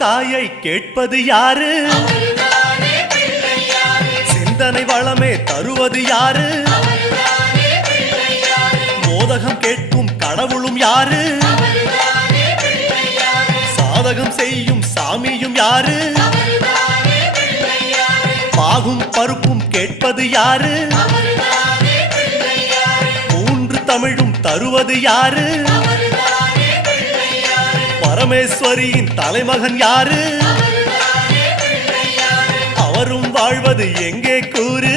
காயை கேட்பது யாரு? சிந்தனை வளமே தருவது யாரு? மோதகம் கேட்கும் கடவுளும் யாரு? சாதகம் செய்யும் சாமியும் யாரு? பாகும் பருப்பும் கேட்பது யாரு? மூன்று தமிழும் தருவது யாரு? பரமேஸ்வரியின் தலைமகன் யாரு? அவரும் வாழ்வது எங்கே கூறு?